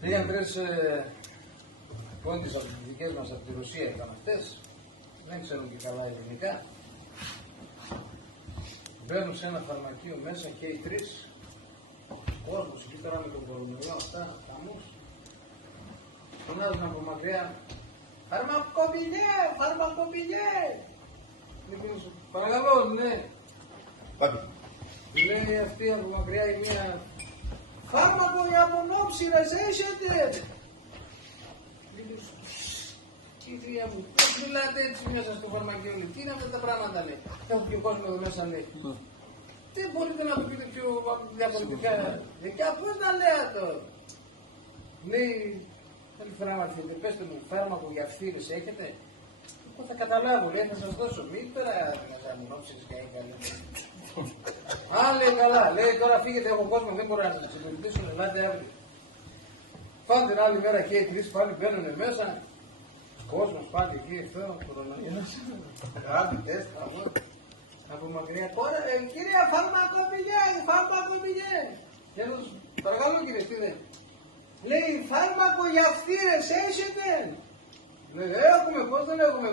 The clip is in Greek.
Πήγαν 3 πόντες από τις δικές μας από τη Ρωσία ήταν αυτές. Δεν ξέρουν και καλά ελληνικά. Μπαίνουν σε ένα φαρμακείο μέσα και οι 3 κόσμος εκεί τώρα με τον κορονοϊό αυτά, χαμούς. Φωνάζουν από μακριά «Φαρμακοπηγέ! Φαρμακοπηγέ!» Παρακαλώ, ναι. Λέει αυτή από μακριά η μία «Φάρμακο για μονόψυρες έχετε!» Κυρία μου, πώς μιλάτε έτσι μέσα στο φαρμακείο, τι είναι αυτά τα πράγματα, λέει. Έχω και κόσμο εδώ μέσα, λέει. Τι μπορείτε να το πείτε πιο διαφορετικά, και πώς να λέω τώρα. Λέει, άλλη φορά να έρθετε, πέστε μου, φάρμακο για φθήρες έχετε. Εγώ θα καταλάβω, λέει, θα σας δώσω. Μην τώρα να μονόψυρες και έκανε. Α, λέει καλά, λέει τώρα φύγετε, έχω κόσμο, δεν μπορώ να σας συντηρητήσουν, ελάτε αύριο. Πάνε την άλλη μέρα και οι 3 πάλι μπαίνουν μέσα. Κόσμος πάλι εκεί, αυτό, κορονοϊός. Κάτι τεστ, από μακριά. Τώρα, κυρία, φάρμακοπηγέ, φάρμακοπηγέ. Και ένας, παρακαλώ κύριε, τι δεν. Λέει, φάρμακο για φθήρες έχετε. Λέει, έχουμε, πώς δεν έχουμε